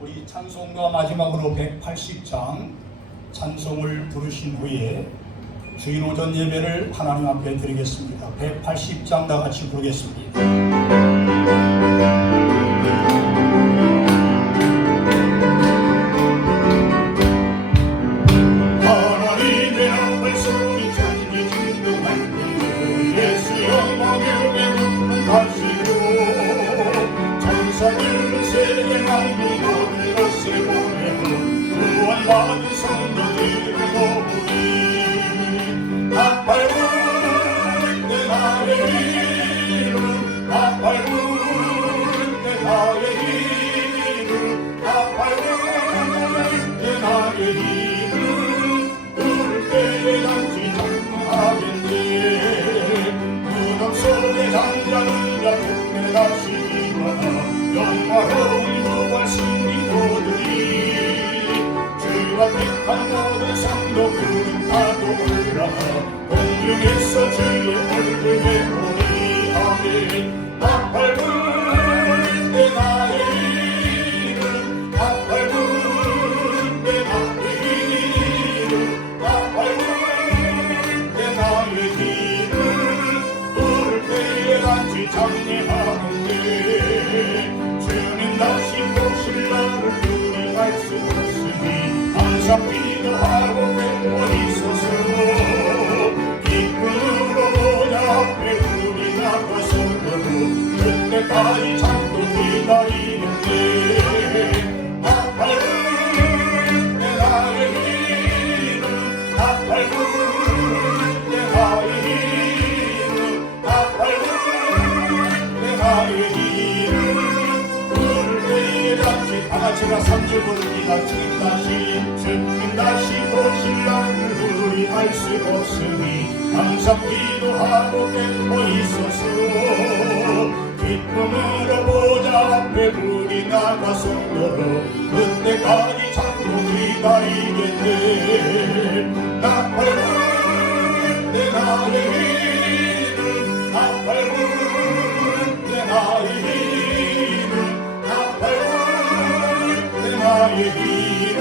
우리 찬송가 마지막으로 180장 찬송을 부르신 후에 주일 오전 예배를 하나님 앞에 드리겠습니다. 180장 다 같이 부르겠습니다. 받은 성도들을 모으니 나팔 부를 때 나의 이름 나팔 부를 때 나의 이름 나팔 부를 때 나의 이름 부를 때에 단지 장하겠네 무덤 속에 잠자는 자 품에 다시 일어나 영화로운 부활 승리도들이 택한 모든 성도 부른 파도 올라가 공중에서 주의 얼굴에 보니 아멘 나팔 부를 때 나의 이름 나팔 부를 때 나의 이름 나팔 부를 때 나의 이름 부를 때에 같이 장례하는데 주님 다시 오실 날을 우리 알 수 없으니 기도하고 뵙고 있어서 기쁨으로 보자 앞에 우리 나가서도 그때까지 참고 기다리는데 나팔 부를 때 나의 이름 나팔 부를 때 나의 이름 나팔 부를 때 나의 이름 부를 때에 같이 다같이가 3절 부릅니다. 주님 다시 오실 날을 우리 알 수 없으니 항상 기도하고 뵙고 있어서 기쁨으로 보자 앞에 우리 나가서도록 그때까지 참고 기다리겠네 나팔 부를 때 나의 이름 나팔 부를 때 나의 이름 나팔 부를 때 나의 이름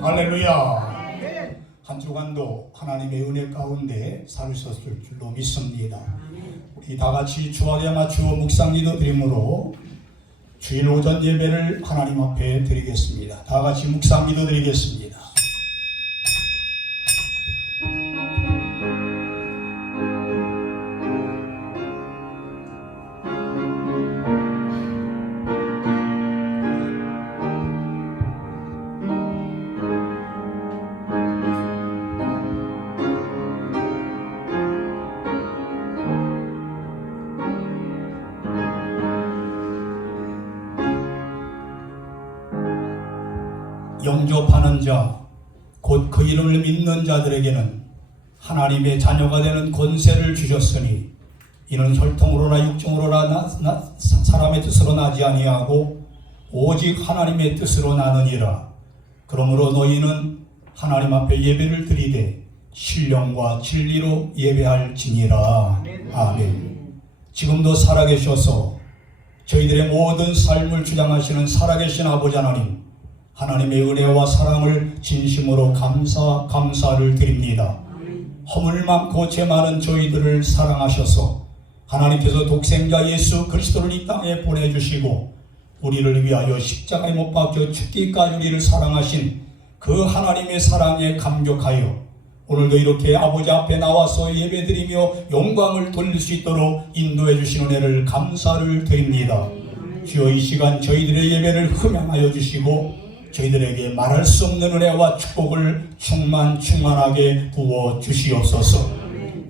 할렐루야. 한 주간도 하나님의 은혜 가운데 살으셨을 줄로 믿습니다. 우리 다 같이 주안에 맞추어 묵상기도 드림으로 주일 오전 예배를 하나님 앞에 드리겠습니다. 다 같이 묵상기도 드리겠습니다. 영접하는 자, 곧 그 이름을 믿는 자들에게는 하나님의 자녀가 되는 권세를 주셨으니 이는 혈통으로나 육정으로나 사람의 뜻으로 나지 아니하고 오직 하나님의 뜻으로 나느니라. 그러므로 너희는 하나님 앞에 예배를 드리되 신령과 진리로 예배할지니라. 아멘. 지금도 살아계셔서 저희들의 모든 삶을 주장하시는 살아계신 아버지 하나님, 하나님의 은혜와 사랑을 진심으로 감사를 드립니다. 허물 많고 죄 많은 저희들을 사랑하셔서 하나님께서 독생자 예수 그리스도를 이 땅에 보내주시고 우리를 위하여 십자가에 못 박혀 죽기까지 우리를 사랑하신 그 하나님의 사랑에 감격하여 오늘도 이렇게 아버지 앞에 나와서 예배드리며 영광을 돌릴 수 있도록 인도해 주신 은혜를 감사를 드립니다. 주여 이 시간 저희들의 예배를 흠양하여 주시고 저희들에게 말할 수 없는 은혜와 축복을 충만하게 부어 주시옵소서.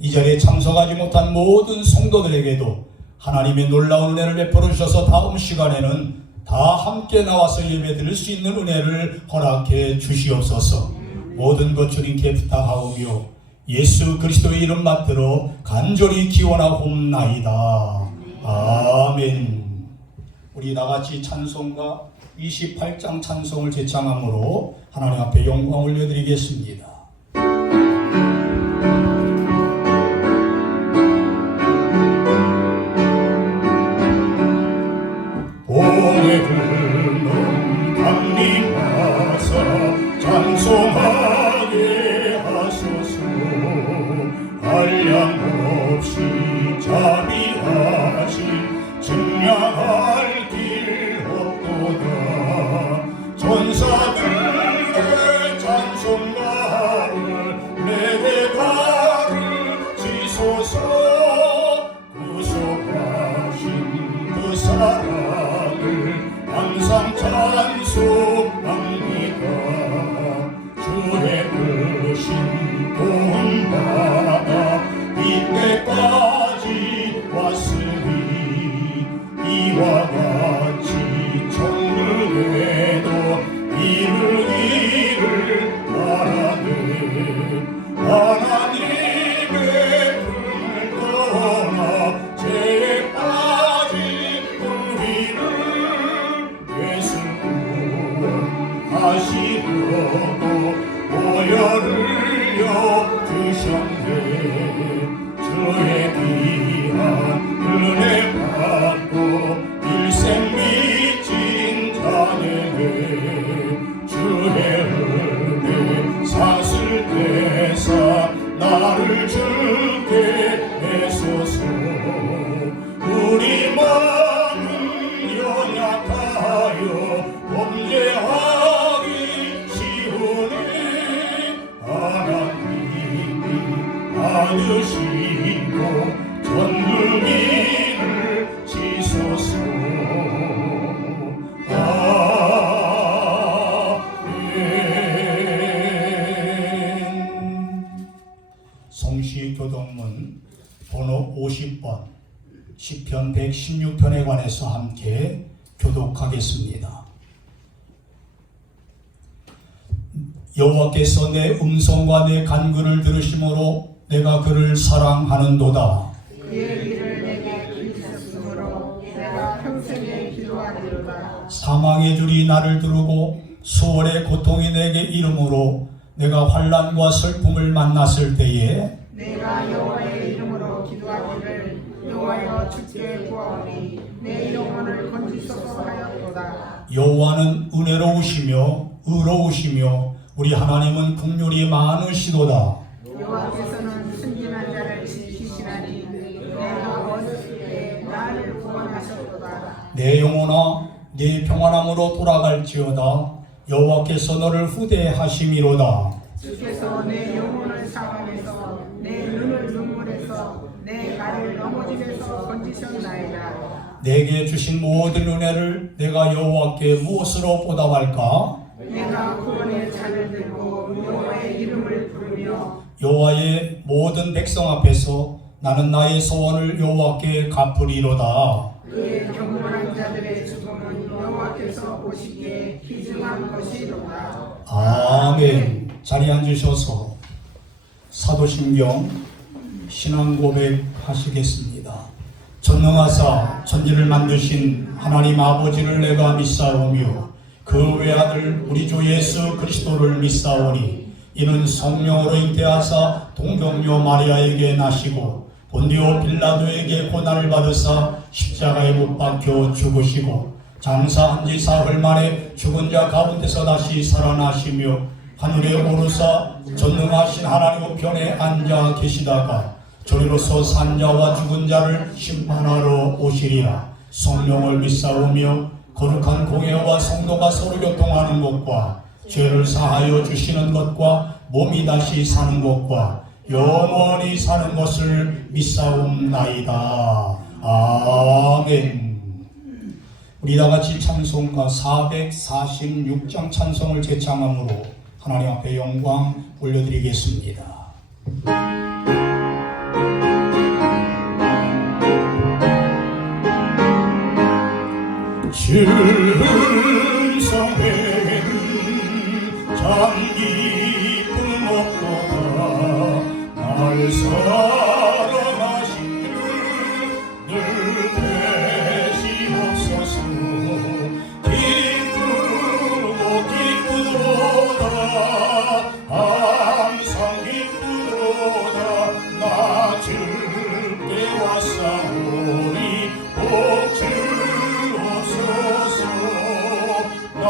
이 자리에 참석하지 못한 모든 성도들에게도 하나님의 놀라운 은혜를 베풀어 주셔서 다음 시간에는 다 함께 나와서 예배 드릴 수 있는 은혜를 허락해 주시옵소서. 모든 것 주님께 부탁하오며 예수 그리스도의 이름 받들어 간절히 기원하옵나이다. 아멘. 우리 나같이 찬송가 28장 찬송을 제창함으로 하나님 앞에 영광 올려드리겠습니다. 도움받아 이때까지 왔으니 이와 같이 정글에도 이르기를 바라네. 하나님의 품을 떠나 죄에 빠진 우리를 예수 구원하시려고 보혈을요 주셨네. 주의 귀한 은혜 받고 일생 믿진 자네네. 주의 은혜 사슬 대사 나를 주게 해소서. 우리 마음은 연약하여 범죄하기 쉬우네. 하나님이 받으시고 전국민을 지소서. 성시교동문 번호 50번 시편 116편에 관해서 함께 교독하겠습니다. 여호와께서 내 음성과 내 간구를 들으심으로 내가 그를 사랑하는도다. 그의 길을 내게 들으셨으므로 내가 평생에 기도하리로다. 사망의 줄이 나를 두르고 수월의 고통이 내게 이름으로 내가 환난과 슬픔을 만났을 때에 내가 여호와의 이름으로 기도하기를 여호와여 주께 구하오니 내 영혼을 건지소서 하였도다. 여호와는 은혜로우시며 의로우시며 우리 하나님은 긍휼이 많으시도다. 여호와께서는 순진한 자를 지키시나니 내가 어렸을 때 나를 구원하셨도다. 내 영혼아 네 평안함으로 돌아갈지어다. 여호와께서 너를 후대하심이로다. 주께서 내 영혼을 사방에서 내 눈을 눈물에서 내 발을 넘어짐에서 건지셨나이다. 내게 주신 모든 은혜를 내가 여호와께 무엇으로 보답할까? 내가 구원의 잔을 들고 여호와의 이름을 부르며 여호와의 모든 백성 앞에서 나는 나의 소원을 여호와께 갚으리로다. 그의 경건한 자들의 죽음은 여호와께서 보시기에 기증한 것이로다. 아멘. 자리에 앉으셔서 사도신경 신앙고백 하시겠습니다. 전능하사 천지를 만드신 하나님 아버지를 내가 믿사오며 그 외아들 우리 주 예수 그리스도를 믿사오니 이는 성령으로 잉태하사 동정녀 마리아에게 나시고 본디오 빌라도에게 고난을 받으사 십자가에 못 박혀 죽으시고 장사한 지 사흘 만에 죽은 자 가운데서 다시 살아나시며 하늘에 오르사 전능하신 하나님 우편에 앉아 계시다가 저리로서 산자와 죽은 자를 심판하러 오시리라. 성령을 믿사오며 거룩한 공예와 성도가 서로 교통하는 것과 죄를 사하여 주시는 것과 몸이 다시 사는 것과 영원히 사는 것을 믿사옵나이다. 아멘. 우리 다같이 찬송가 446장 찬송을 제창함으로 하나님 앞에 영광 올려드리겠습니다. 질성에는 참 깊은 없도다. 날 사랑하시는 늘 되시옵소서. 기쁘도다 항상 기쁘도다. 나 주께 왔사오니 복 주옵소서. 나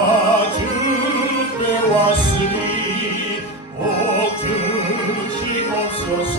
주께 왔으니 복 주시옵소서.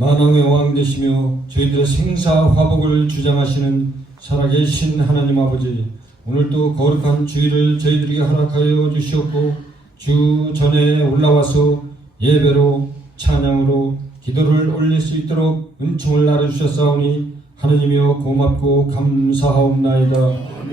만왕의 왕 되시며 저희들의 생사 화복을 주장하시는 살아계신 하나님 아버지, 오늘도 거룩한 주일을 저희들에게 허락하여 주시었고 주 전에 올라와서 예배로 찬양으로 기도를 올릴 수 있도록 은총을 나눠주셨사오니 하느님이여 고맙고 감사하옵나이다.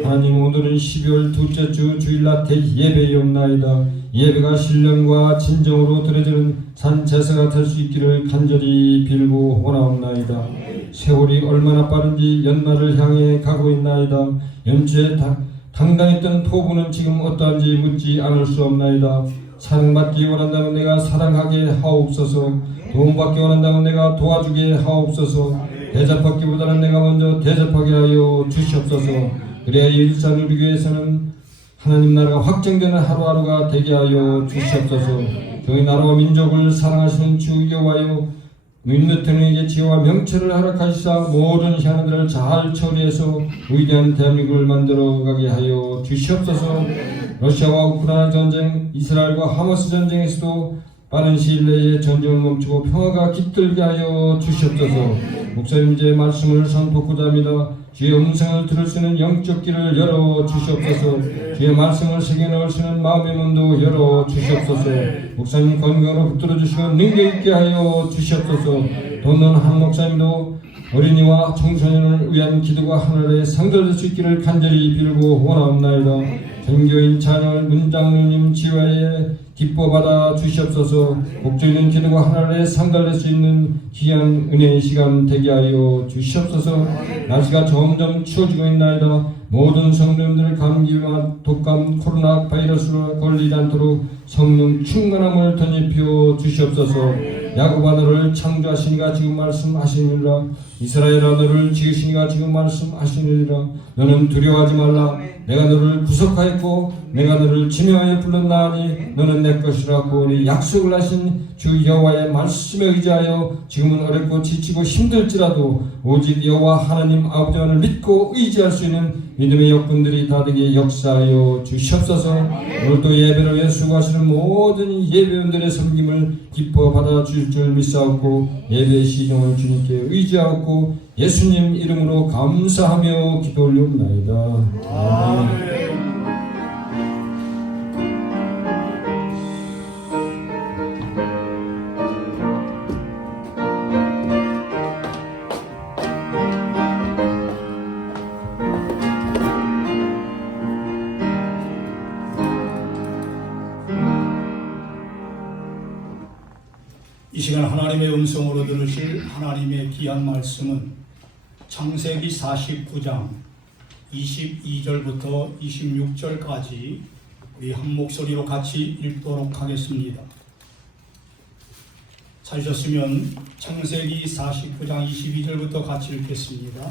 하나님, 오늘은 12월 둘째 주 주일날 대예배이옵나이다. 예배가 신령과 진정으로 드려지는 산제사가 될 수 있기를 간절히 빌고 원하옵나이다. 세월이 얼마나 빠른지 연말을 향해 가고 있나이다. 연초에 당당했던 포부는 지금 어떠한지 묻지 않을 수 없나이다. 사랑받기 원한다면 내가 사랑하게 하옵소서. 도움받기 원한다면 내가 도와주게 하옵소서. 대접받기보다는 내가 먼저 대접하게 하여 주시옵소서. 그래야 일상 우리 교회에서는 하나님 나라가 확정되는 하루하루가 되게 하여 주시옵소서. 저희 나라와 민족을 사랑하시는 주 여호와여, 민노통에게 지혜와 명철을 허락하시사 모든 현안들을 잘 처리해서 위대한 대한민국을 만들어가게 하여 주시옵소서. 러시아와 우크라이나 전쟁, 이스라엘과 하마스 전쟁에서도 빠른 시일 내에 전쟁을 멈추고 평화가 깃들게 하여 주시옵소서. 목사님, 이제 말씀을 선포하고자 합니다. 주의 음성을 들을 수 있는 영적 길을 열어 주시옵소서. 주의 말씀을 새겨 넣을 수 있는 마음의 문도 열어 주시옵소서. 목사님 건강으로 붙들어 주시고 능력 있게 하여 주시옵소서. 돕는 한 목사님도 어린이와 청소년을 위한 기도가 하늘에 상달될 수 있기를 간절히 빌고 원하옵나이다. 전교인 찬양을 문장로님 지휘하에 기뻐 받아 주시옵소서. 복주 있는 기도가 하늘에 상달될 수 있는 귀한 은혜의 시간 되게 하여 주시옵소서. 날씨가 점점 추워지고 있나이다. 모든 성도님들 감기와 독감, 코로나 바이러스로 걸리지 않도록 성령 충만함을 덧입혀 주시옵소서. 야곱 하늘을 창조하시니가 지금 말씀하시니라. 이스라엘 하늘을 지으시니가 지금 말씀하시니라. 너는 두려워하지 말라. 내가 너를 구속하였고 내가 너를 지명하여 불렀나니 너는 내 것이라고 우리 약속을 하신 주 여호와의 말씀에 의지하여 지금은 어렵고 지치고 힘들지라도 오직 여호와 하나님 아버지만을 믿고 의지할 수 있는 믿음의 역군들이 다 되게 역사하여 주시옵소서. 오늘도 예배를 위해 수고하시는 모든 예배원들의 섬김을 기뻐 받아주실 줄 믿사옵고 예배의 시종을 주님께 의지하옵고 예수님 이름으로 감사하며 기도 올리옵나이다. 아멘. 이 시간 하나님의 음성으로 들으실 하나님의 귀한 말씀은 창세기 49장 22절부터 26절까지 우리 한 목소리로 같이 읽도록 하겠습니다. 찾으셨으면 창세기 49장 22절부터 같이 읽겠습니다.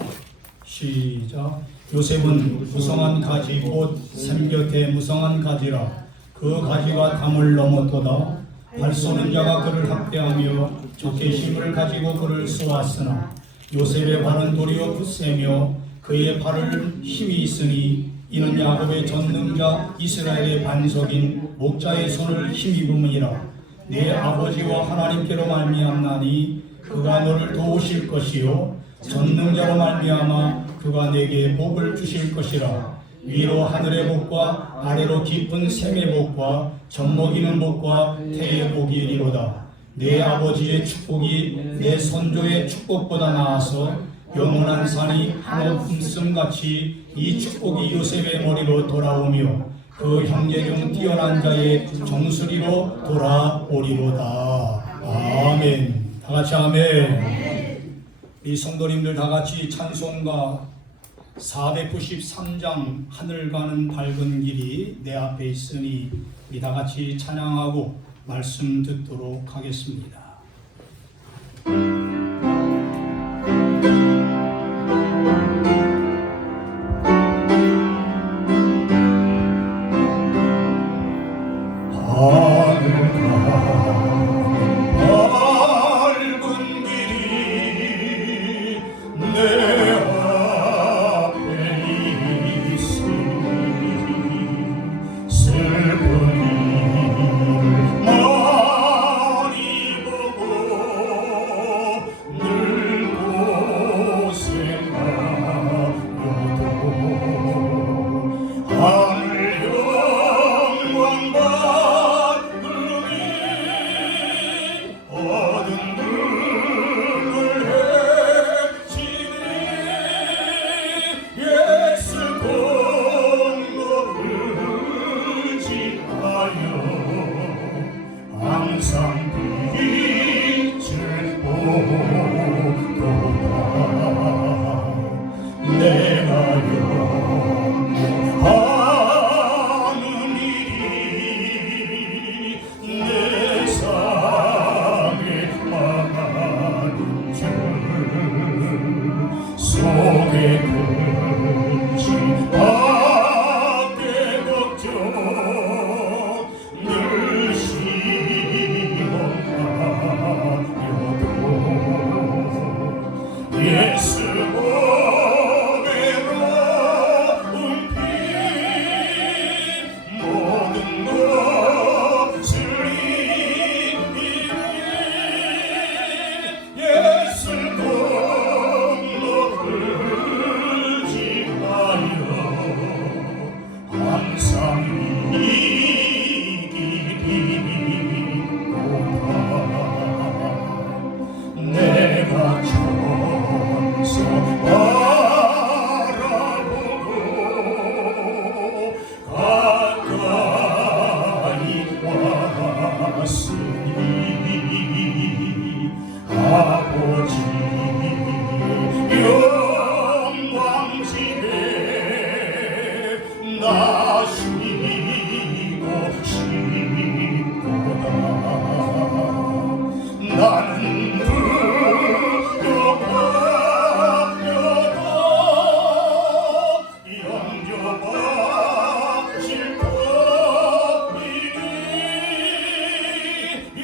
시작. 요셉은 무성한 가지 곧 샘 곁에 무성한 가지라. 그 가지가 담을 넘었도다. 발 쏘는 자가 그를 학대하며 적게 힘을 가지고 그를 쏘았으나 요셉의 발은 도리어 굳세며 그의 발을 힘이 있으니 이는 야곱의 전능자 이스라엘의 반석인 목자의 손을 힘입음이라. 내 아버지와 하나님께로 말미암나니 그가 너를 도우실 것이요 전능자로 말미암아 그가 내게 복을 주실 것이라. 위로 하늘의 복과 아래로 깊은 샘의 복과 젖먹이는 복과 태의 복이 이리로다. 내 아버지의 축복이 내 선조의 축복보다 나아서 영원한 산이 한없 음씀같이 이 축복이 요셉의 머리로 돌아오며 그 형제 중 뛰어난 자의 정수리로 돌아오리로다. 아멘. 다같이 아멘. 이 성도님들 다같이 찬송가 493장 하늘 가는 밝은 길이 내 앞에 있으니 우리 다같이 찬양하고 말씀 듣도록 하겠습니다. 항상 빛을 보도다. 내가 영원하는 일이 내 삶에 망하는 줄 속에 근심밖에 걱정 늘 시험하여도 예수 모든 것을 이기네. 예수 공로를 지하여 항상 이기리로다. 내가 천사 바라보고 가까이 왔으니 아버지의 영광집에 나 쉬고 싶도다. 나는 두려워하여도 영접하실 터이니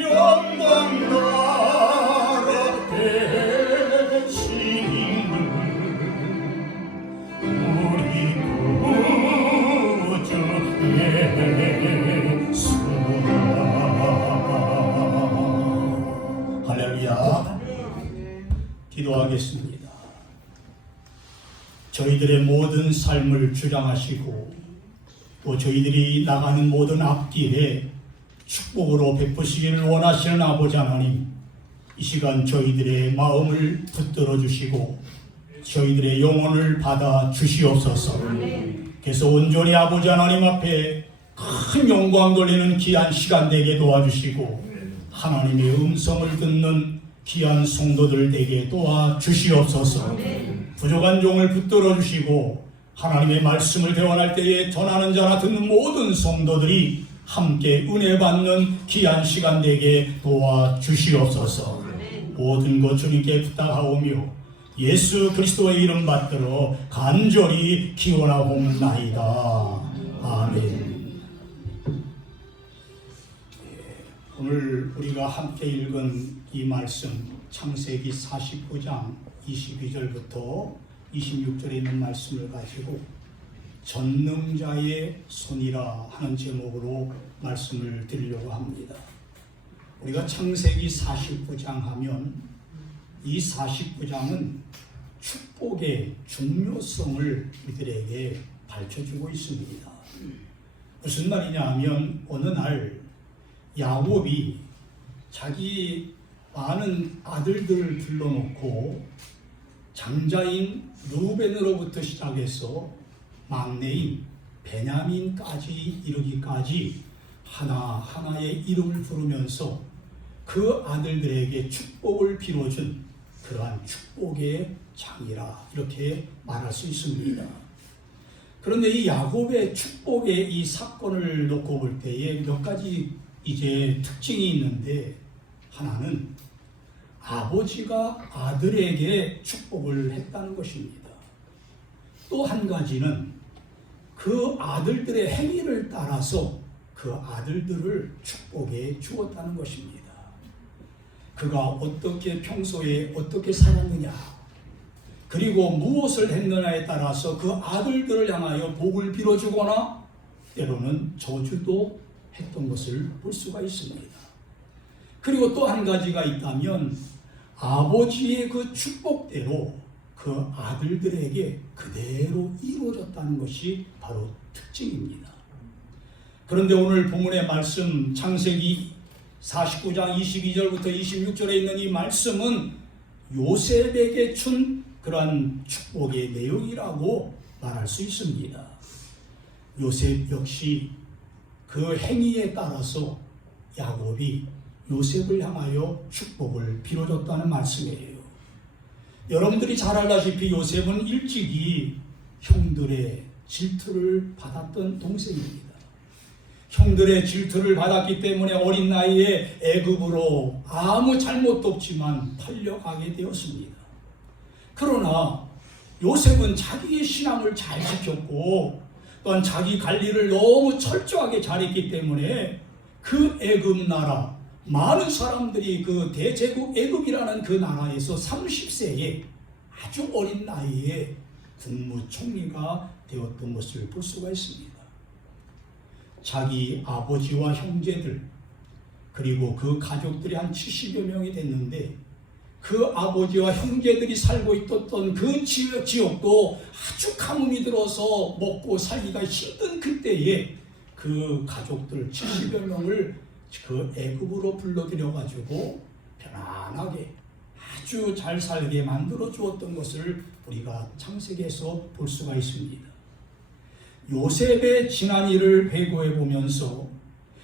영광 나라 대신을 우리 구주 예수야. 할렐루야. 기도하겠습니다. 저희들의 모든 삶을 주장하시고 또 저희들이 나가는 모든 앞길에 축복으로 베푸시기를 원하시는 아버지 하나님, 이 시간 저희들의 마음을 붙들어 주시고 저희들의 영혼을 받아 주시옵소서. 그래서 온전히 아버지 하나님 앞에 큰 영광 돌리는 귀한 시간 되게 도와주시고 하나님의 음성을 듣는 귀한 성도들 되게 도와주시옵소서. 부족한 종을 붙들어 주시고 하나님의 말씀을 대원할 때에 전하는 자나 듣는 모든 성도들이 함께 은혜 받는 귀한 시간 되게 도와주시옵소서. 모든 것 주님께 부탁하오며 예수 그리스도의 이름 받들어 간절히 기원하옵나이다. 아멘. 오늘 우리가 함께 읽은 이 말씀 창세기 49장 22절부터 26절에 있는 말씀을 가지고 전능자의 손이라 하는 제목으로 말씀을 드리려고 합니다. 우리가 창세기 49장 하면 이 49장은 축복의 중요성을 우리들에게 밝혀주고 있습니다. 무슨 말이냐 하면 어느 날 야곱이 자기 많은 아들들을 불러놓고 장자인 루벤으로부터 시작해서 막내인 베냐민까지 이르기까지 하나하나의 이름을 부르면서 그 아들들에게 축복을 빌어준 그러한 축복의 장이라 이렇게 말할 수 있습니다. 그런데 이 야곱의 축복의 이 사건을 놓고 볼 때에 몇 가지 이제 특징이 있는데, 하나는 아버지가 아들에게 축복을 했다는 것입니다. 또 한 가지는 그 아들들의 행위를 따라서 그 아들들을 축복해 주었다는 것입니다. 그가 어떻게 평소에 어떻게 살았느냐, 그리고 무엇을 했느냐에 따라서 그 아들들을 향하여 복을 빌어주거나 때로는 저주도 했던 것을 볼 수가 있습니다. 그리고 또 한 가지가 있다면 아버지의 그 축복대로 그 아들들에게 그대로 이루어졌다는 것이 바로 특징입니다. 그런데 오늘 본문의 말씀 창세기 49장 22절부터 26절에 있는 이 말씀은 요셉에게 준 그러한 축복의 내용이라고 말할 수 있습니다. 요셉 역시 그 행위에 따라서 야곱이 요셉을 향하여 축복을 빌어줬다는 말씀이에요. 여러분들이 잘 알다시피 요셉은 일찍이 형들의 질투를 받았던 동생입니다. 형들의 질투를 받았기 때문에 어린 나이에 애굽으로 아무 잘못도 없지만 팔려가게 되었습니다. 그러나 요셉은 자기의 신앙을 잘 지켰고 또한 자기 관리를 너무 철저하게 잘했기 때문에 그 애굽 나라 많은 사람들이 그 대제국 애굽이라는 그 나라에서 30세에 아주 어린 나이에 국무총리가 되었던 것을 볼 수가 있습니다. 자기 아버지와 형제들 그리고 그 가족들이 한 70여 명이 됐는데 그 아버지와 형제들이 살고 있었던 그 지역도 아주 가뭄이 들어서 먹고 살기가 힘든 그때에 그 가족들 70여 명을 그 애굽으로 불러들여 가지고 편안하게 아주 잘 살게 만들어 주었던 것을 우리가 창세기에서 볼 수가 있습니다. 요셉의 지난 일을 회고해 보면서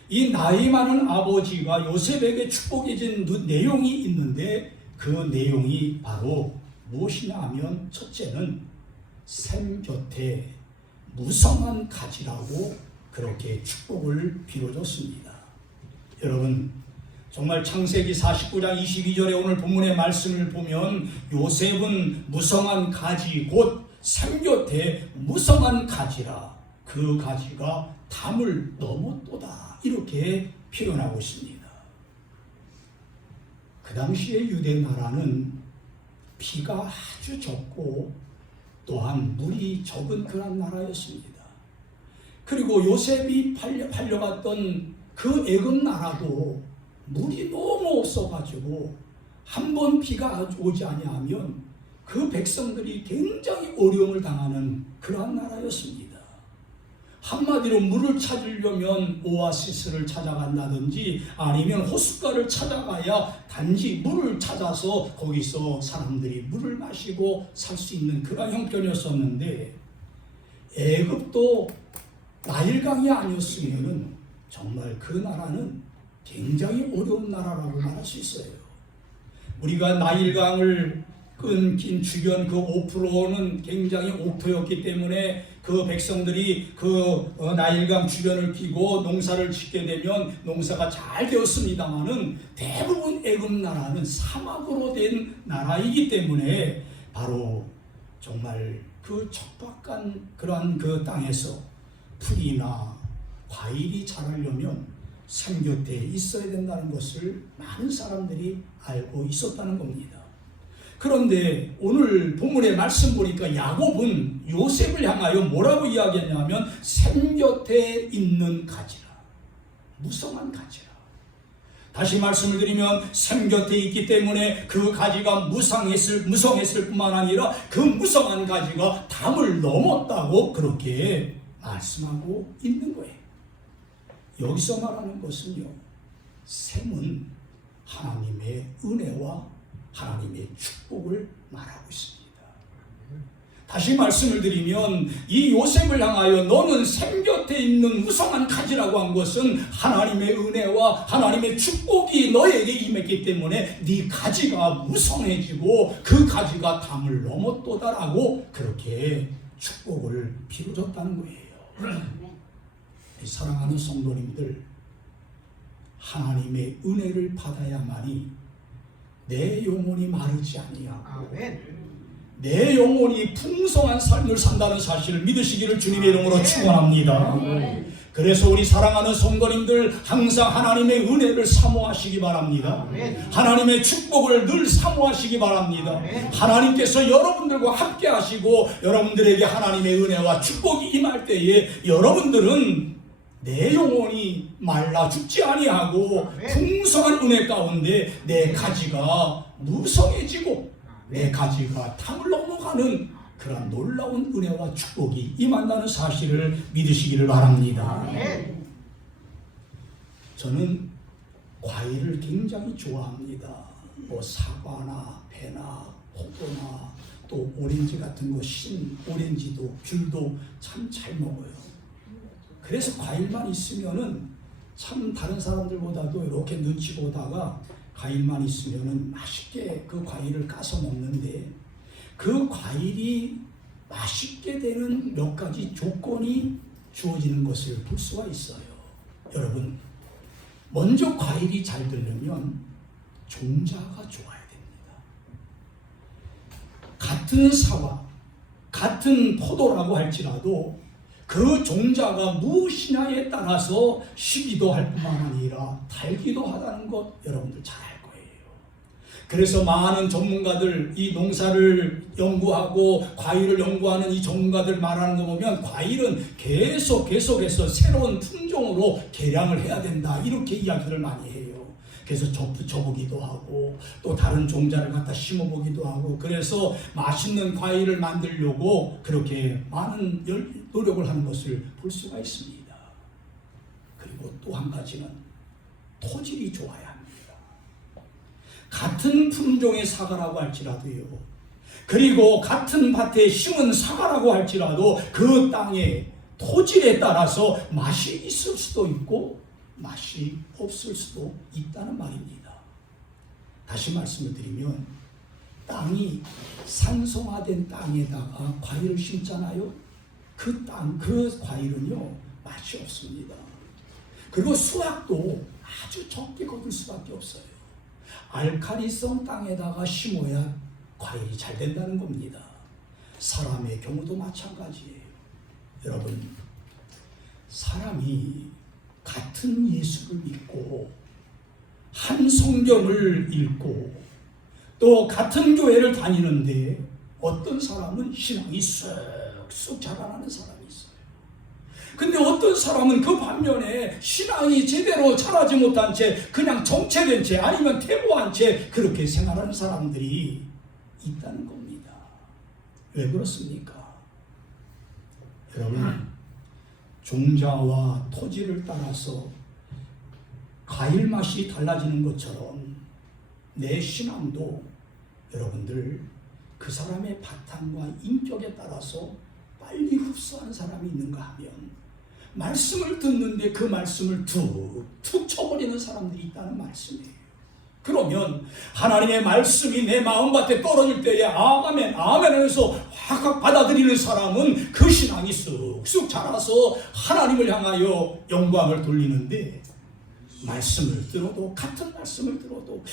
이 나이 많은 아버지가 요셉에게 축복해 준 내용이 있는데 그 내용이 바로 무엇이냐 하면 첫째는 샘 곁에 무성한 가지라고 그렇게 축복을 빌어줬습니다. 여러분 정말 창세기 49장 22절에 오늘 본문의 말씀을 보면 요셉은 무성한 가지 곧 샘 곁에 무성한 가지라 그 가지가 담을 넘었도다 이렇게 표현하고 있습니다. 그 당시에 유대 나라는 비가 아주 적고 또한 물이 적은 그런 나라였습니다. 그리고 요셉이 팔려갔던 그 애굽 나라도 물이 너무 없어가지고 한 번 비가 오지 아니하면 그 백성들이 굉장히 어려움을 당하는 그러한 나라였습니다. 한마디로 물을 찾으려면 오아시스를 찾아간다든지 아니면 호숫가를 찾아가야 단지 물을 찾아서 거기서 사람들이 물을 마시고 살 수 있는 그런 형편이었었는데 애굽도 나일강이 아니었으면 정말 그 나라는 굉장히 어려운 나라라고 말할 수 있어요. 우리가 나일강을 끊긴 주변 그 5%는 굉장히 옥토였기 때문에 그 백성들이 그 나일강 주변을 끼고 농사를 짓게 되면 농사가 잘 되었습니다마는 대부분 애굽 나라는 사막으로 된 나라이기 때문에 바로 정말 그 척박한 그러한 그 땅에서 풀이나 과일이 자라려면 산 곁에 있어야 된다는 것을 많은 사람들이 알고 있었다는 겁니다. 그런데 오늘 본문의 말씀 보니까 야곱은 요셉을 향하여 뭐라고 이야기했냐면 샘 곁에 있는 가지라, 무성한 가지라. 다시 말씀을 드리면 샘 곁에 있기 때문에 그 가지가 무성했을 뿐만 아니라 그 무성한 가지가 담을 넘었다고 그렇게 말씀하고 있는 거예요. 여기서 말하는 것은요, 샘은 하나님의 은혜와 하나님의 축복을 말하고 있습니다. 다시 말씀을 드리면 이 요셉을 향하여 너는 샘 곁에 있는 무성한 가지라고 한 것은 하나님의 은혜와 하나님의 축복이 너에게 임했기 때문에 네 가지가 무성해지고 그 가지가 담을 넘었도다라고 그렇게 축복을 빌어줬다는 거예요. 사랑하는 성도님들, 하나님의 은혜를 받아야만이 내 영혼이 마르지 아니하고 내 영혼이 풍성한 삶을 산다는 사실을 믿으시기를 주님의 이름으로 축원합니다. 그래서 우리 사랑하는 성도님들 항상 하나님의 은혜를 사모하시기 바랍니다. 하나님의 축복을 늘 사모하시기 바랍니다. 하나님께서 여러분들과 함께 하시고 여러분들에게 하나님의 은혜와 축복이 임할 때에 여러분들은 내 영혼이 말라 죽지 아니하고 풍성한 은혜 가운데 내 가지가 무성해지고 내 가지가 담을 넘어가는 그런 놀라운 은혜와 축복이 임한다는 사실을 믿으시기를 바랍니다. 저는 과일을 굉장히 좋아합니다. 뭐 사과나 배나 포도나 또 오렌지 같은 거, 신 오렌지도 귤도 참 잘 먹어요. 그래서 과일만 있으면은 참 다른 사람들보다도 이렇게 눈치 보다가 과일만 있으면은 맛있게 그 과일을 까서 먹는데, 그 과일이 맛있게 되는 몇 가지 조건이 주어지는 것을 볼 수가 있어요. 여러분, 먼저 과일이 잘 되려면 종자가 좋아야 됩니다. 같은 사과, 같은 포도라고 할지라도 그 종자가 무엇이냐에 따라서 시기도 할 뿐만 아니라 달기도 하다는 것 여러분들 잘 알 거예요. 그래서 많은 전문가들, 이 농사를 연구하고 과일을 연구하는 이 전문가들 말하는 거 보면 과일은 계속해서 새로운 품종으로 개량을 해야 된다, 이렇게 이야기를 많이 해요. 그래서 접붙여보기도 하고 또 다른 종자를 갖다 심어보기도 하고, 그래서 맛있는 과일을 만들려고 그렇게 많은 노력을 하는 것을 볼 수가 있습니다. 그리고 또 한 가지는 토질이 좋아야 합니다. 같은 품종의 사과라고 할지라도요, 그리고 같은 밭에 심은 사과라고 할지라도 그 땅의 토질에 따라서 맛이 있을 수도 있고 맛이 없을 수도 있다는 말입니다. 다시 말씀을 드리면, 땅이 산성화된 땅에다가 과일을 심잖아요. 그 과일은요, 맛이 없습니다. 그리고 수확도 아주 적게 거둘 수밖에 없어요. 알칼리성 땅에다가 심어야 과일이 잘 된다는 겁니다. 사람의 경우도 마찬가지예요. 여러분, 사람이 같은 예수를 믿고 한 성경을 읽고 또 같은 교회를 다니는데 어떤 사람은 신앙이 쑥쑥 자라나는 사람이 있어요. 근데 어떤 사람은 그 반면에 신앙이 제대로 자라지 못한 채 그냥 정체된 채 아니면 퇴보한 채 그렇게 생활하는 사람들이 있다는 겁니다. 왜 그렇습니까? 여러분, 종자와 토지를 따라서 과일 맛이 달라지는 것처럼 내 신앙도 여러분들 그 사람의 바탕과 인격에 따라서 빨리 흡수하는 사람이 있는가 하면, 말씀을 듣는데 그 말씀을 툭툭 쳐버리는 사람들이 있다는 말씀이에요. 그러면 하나님의 말씀이 내 마음밭에 떨어질 때에 아멘 아멘 하면서 확 받아들이는 사람은 그 신앙이 쑥쑥 자라서 하나님을 향하여 영광을 돌리는데, 말씀을 들어도 같은 말씀을 들어도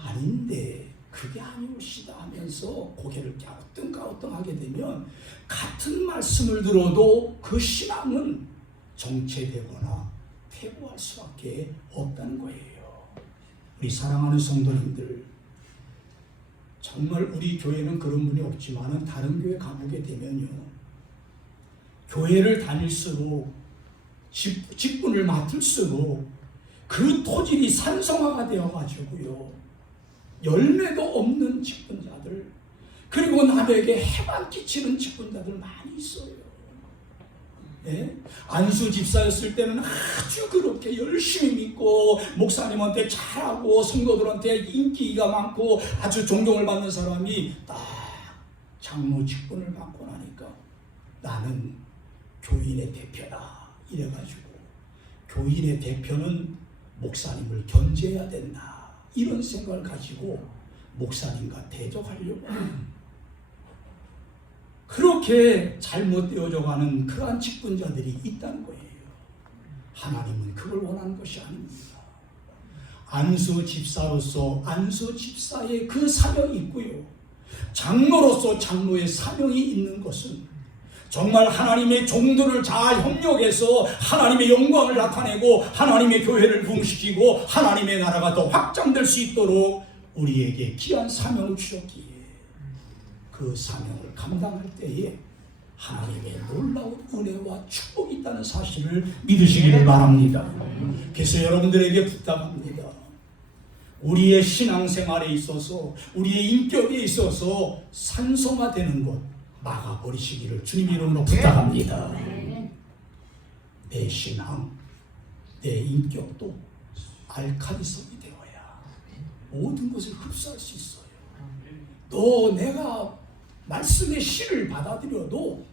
아닌데 그게 아니오시다 하면서 고개를 갸우뚱하게 되면 같은 말씀을 들어도 그 신앙은 정체되거나 퇴보할 수밖에 없다는 거예요. 우리 사랑하는 성도님들, 정말 우리 교회는 그런 분이 없지만 다른 교회 가보게 되면요, 교회를 다닐수록 직분을 맡을수록 그 토질이 산성화가 되어가지고요, 열매도 없는 직분자들, 그리고 남에게 해만 끼치는 직분자들 많이 있어요. 네? 안수 집사였을 때는 아주 그렇게 열심히 믿고 목사님한테 잘하고 성도들한테 인기가 많고 아주 존경을 받는 사람이 딱 장로 직분을 받고 나니까 나는 교인의 대표다 이래가지고, 교인의 대표는 목사님을 견제해야 된다 이런 생각을 가지고 목사님과 대적하려고 그렇게 잘못되어져가는 그러한 직분자들이 있다는 거예요. 하나님은 그걸 원하는 것이 아닙니다. 안수 집사로서 안수 집사의 그 사명이 있고요, 장로로서 장로의 사명이 있는 것은 정말 하나님의 종들을 잘 협력해서 하나님의 영광을 나타내고 하나님의 교회를 부흥시키고 하나님의 나라가 더 확장될 수 있도록 우리에게 귀한 사명을 주셨기에 그 사명을 감당할 때에 하나님의 놀라운 은혜와 축복이 있다는 사실을 믿으시기를 바랍니다. 그래서 여러분들에게 부탁합니다. 우리의 신앙생활에 있어서 우리의 인격에 있어서 산성화되는 것 막아버리시기를 주님 이름으로 부탁합니다. 내 신앙, 내 인격도 알칼리성이 되어야 모든 것을 흡수할 수 있어요. 또 내가 말씀의 씨를 받아들여도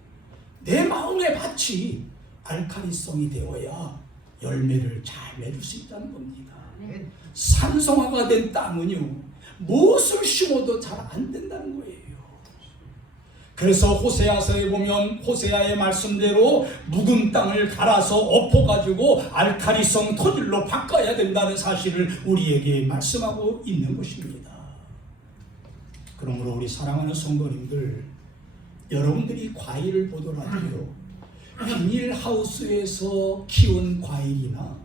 내 마음의 밭이 알칼리성이 되어야 열매를 잘 맺을 수 있다는 겁니다. 산성화가 된 땅은요, 무엇을 심어도 잘 안 된다는 거예요. 그래서 호세아서에 보면 호세아의 말씀대로 묵은 땅을 갈아서 엎어가지고 알칼리성 토질로 바꿔야 된다는 사실을 우리에게 말씀하고 있는 것입니다. 그러므로 우리 사랑하는 성도님들, 여러분들이 과일을 보더라도요, 비닐하우스에서 키운 과일이나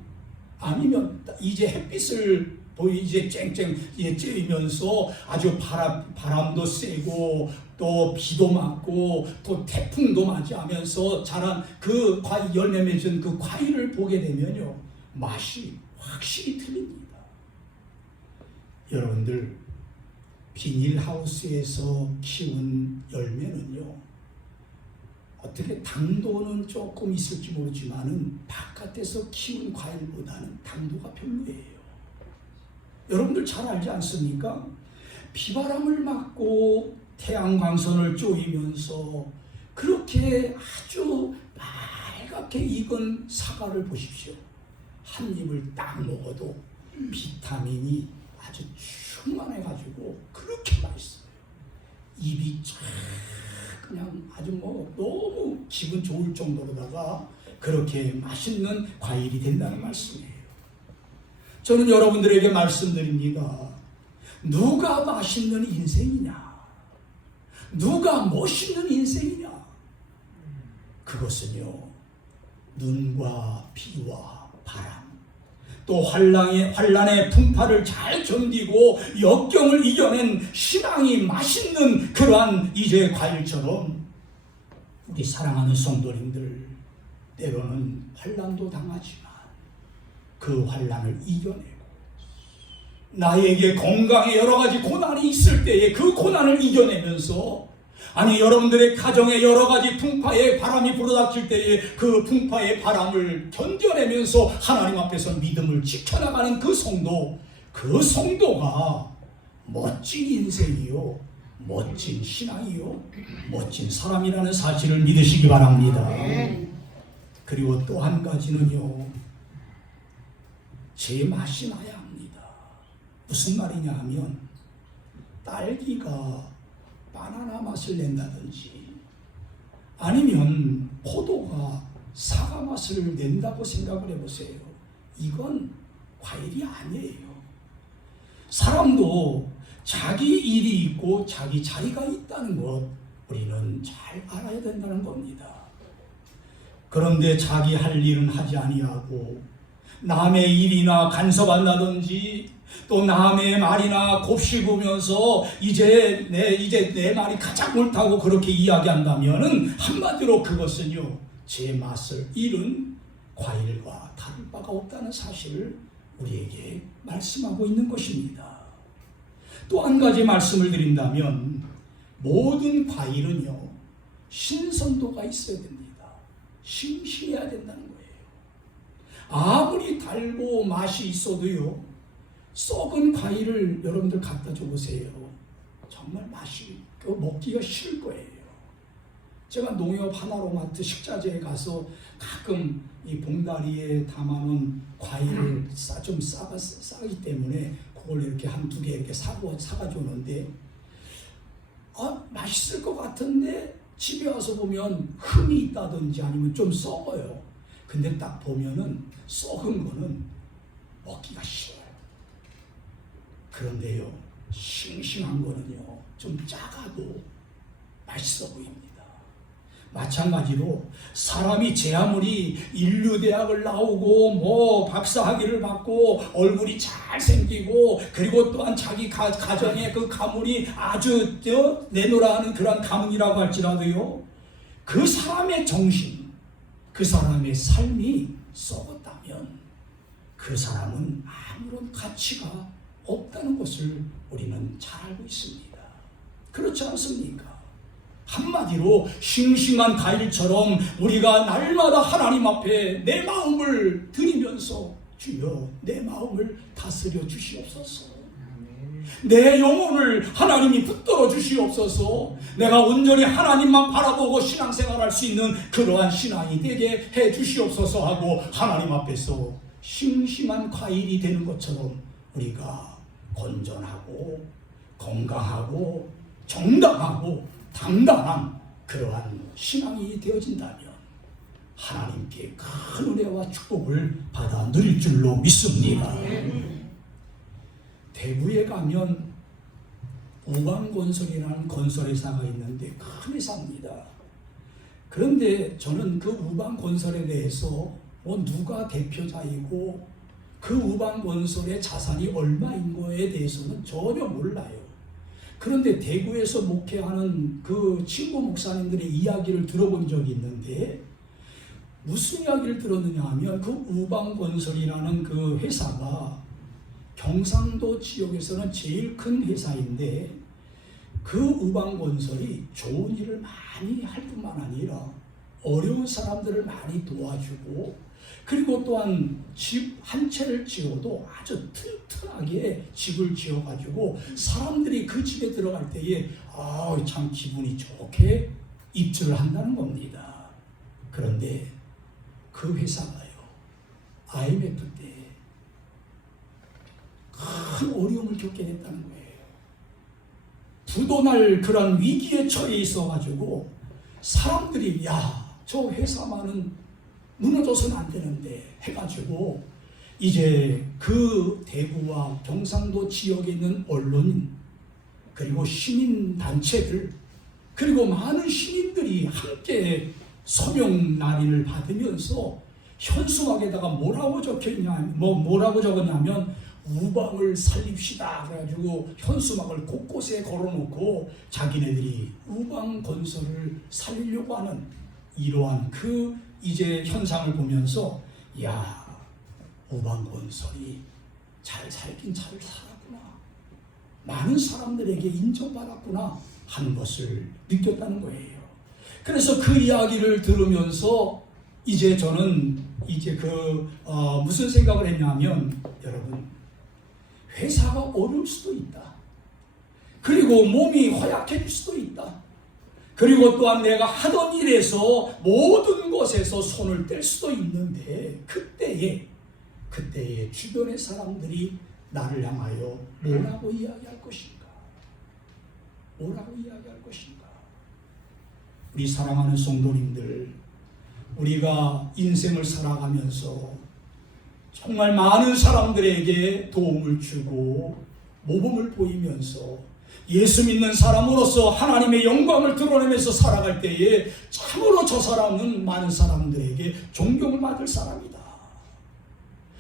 아니면 이제 햇빛을 이제 쨍쨍 쬐면서 아주 바람도 세고 또 비도 맞고 또 태풍도 맞이하면서 자란 그 과일, 열매 맺은 그 과일을 보게 되면요, 맛이 확실히 틀립니다. 여러분들, 비닐하우스에서 키운 열매는요, 어떻게 당도는 조금 있을지 모르지만은 바깥에서 키운 과일보다는 당도가 별로예요. 여러분들 잘 알지 않습니까? 비바람을 맞고 태양광선을 쬐이면서 그렇게 아주 빨갛게 익은 사과를 보십시오. 한 입을 딱 먹어도 비타민이 아주 충만해가지고 그렇게 맛있어요. 입이 쫙 그냥 아주 뭐 너무 기분 좋을 정도로다가 그렇게 맛있는 과일이 된다는 말씀이에요. 저는 여러분들에게 말씀드립니다. 누가 맛있는 인생이냐? 누가 멋있는 인생이냐? 그것은요, 눈과 비와 바람, 또 환란의 풍파를 잘 견디고 역경을 이겨낸 신앙이 맛있는 그러한 이제 과일처럼 우리 사랑하는 성도님들, 때로는 환란도 당하지만 그 환란을 이겨내고 나에게 건강에 여러 가지 고난이 있을 때에 그 고난을 이겨내면서, 아니 여러분들의 가정에 여러 가지 풍파의 바람이 불어닥칠 때에 그 풍파의 바람을 견뎌내면서 하나님 앞에서 믿음을 지켜나가는 그 성도가 멋진 인생이요, 멋진 신앙이요, 멋진 사람이라는 사실을 믿으시기 바랍니다. 그리고 또 한 가지는요, 제 맛이 나야 합니다. 무슨 말이냐 하면, 딸기가 바나나 맛을 낸다든지 아니면 포도가 사과 맛을 낸다고 생각을 해보세요. 이건 과일이 아니에요. 사람도 자기 일이 있고 자기 자리가 있다는 것, 우리는 잘 알아야 된다는 겁니다. 그런데 자기 할 일은 하지 아니하고 남의 일이나 간섭한다든지 또 남의 말이나 곱씹으면서 이제 내 말이 가장 옳다고 그렇게 이야기한다면은 한마디로 그것은요, 제 맛을 잃은 과일과 다를 바가 없다는 사실을 우리에게 말씀하고 있는 것입니다. 또 한 가지 말씀을 드린다면, 모든 과일은요, 신선도가 있어야 됩니다. 싱싱해야 된다는 거예요. 아무리 달고 맛이 있어도요, 썩은 과일을 여러분들 갖다 줘 보세요. 정말 맛이 먹기가 싫을 거예요. 제가 농협 하나로마트 식자재에 가서 가끔 이 봉다리에 담아놓은 과일을 좀 싸기 때문에 그걸 이렇게 한두 개 이렇게 사가지고 오는데, 맛있을 것 같은데 집에 와서 보면 흠이 있다든지 아니면 좀 썩어요. 근데 딱 보면은 썩은 거는 먹기가 싫어요. 그런데요, 싱싱한 거는요, 좀 작아도 맛있어 보입니다. 마찬가지로 사람이 제 아무리 인류대학을 나오고 뭐 박사학위를 받고 얼굴이 잘생기고 그리고 또한 자기 가정의 그 가문이 아주 내노라 하는 그런 가문이라고 할지라도요, 그 사람의 정신, 그 사람의 삶이 썩었다면 그 사람은 아무런 가치가 없다는 것을 우리는 잘 알고 있습니다. 그렇지 않습니까? 한마디로 싱싱한 과일처럼 우리가 날마다 하나님 앞에 내 마음을 드리면서, 주여 내 마음을 다스려 주시옵소서, 내 영혼을 하나님이 붙들어 주시옵소서. 내가 온전히 하나님만 바라보고 신앙생활할 수 있는 그러한 신앙이 되게 해 주시옵소서 하고 하나님 앞에서 심심한 과일이 되는 것처럼 우리가 건전하고 건강하고 정당하고 당당한 그러한 신앙이 되어진다면 하나님께 큰 은혜와 축복을 받아 누릴 줄로 믿습니다. 대구에 가면 우방건설이라는 건설회사가 있는데 큰 회사입니다. 그런데 저는 그 우방건설에 대해서 누가 대표자이고 그 우방건설의 자산이 얼마인 거에 대해서는 전혀 몰라요. 그런데 대구에서 목회하는 그 친구 목사님들의 이야기를 들어본 적이 있는데 무슨 이야기를 들었느냐 하면 그 우방건설이라는 그 회사가 경상도 지역에서는 제일 큰 회사인데 그 우방건설이 좋은 일을 많이 할 뿐만 아니라 어려운 사람들을 많이 도와주고 그리고 또한 집 한 채를 지어도 아주 튼튼하게 집을 지어가지고 사람들이 그 집에 들어갈 때에 참 기분이 좋게 입주를 한다는 겁니다. 그런데 그 회사가요 IMF 때 큰 어려움을 겪게 됐다는 거예요. 부도날 그런 위기에 처해 있어가지고 사람들이 저 회사만은 무너져서는 안 되는데 해가지고 이제 그 대구와 경상도 지역에 있는 언론인 그리고 시민단체들 그리고 많은 시민들이 함께 서명 날인을 받으면서 현수막에다가 뭐라고 적었냐면 우방을 살립시다 그래가지고 현수막을 곳곳에 걸어놓고 자기네들이 우방 건설을 살리려고 하는 이러한 그 이제 현상을 보면서 우방 건설이 잘 살긴 잘 살았구나, 많은 사람들에게 인정받았구나 하는 것을 느꼈다는 거예요. 그래서 그 이야기를 들으면서 이제 저는 이제 무슨 생각을 했냐면 여러분 회사가 어려울 수도 있다. 그리고 몸이 허약해질 수도 있다. 그리고 또한 내가 하던 일에서 모든 것에서 손을 뗄 수도 있는데 그때에 주변의 사람들이 나를 향하여 뭐라고 이야기할 것인가? 뭐라고 이야기할 것인가? 우리 사랑하는 성도님들, 우리가 인생을 살아가면서 정말 많은 사람들에게 도움을 주고 모범을 보이면서 예수 믿는 사람으로서 하나님의 영광을 드러내면서 살아갈 때에 참으로 저 사람은 많은 사람들에게 존경을 받을 사람이다.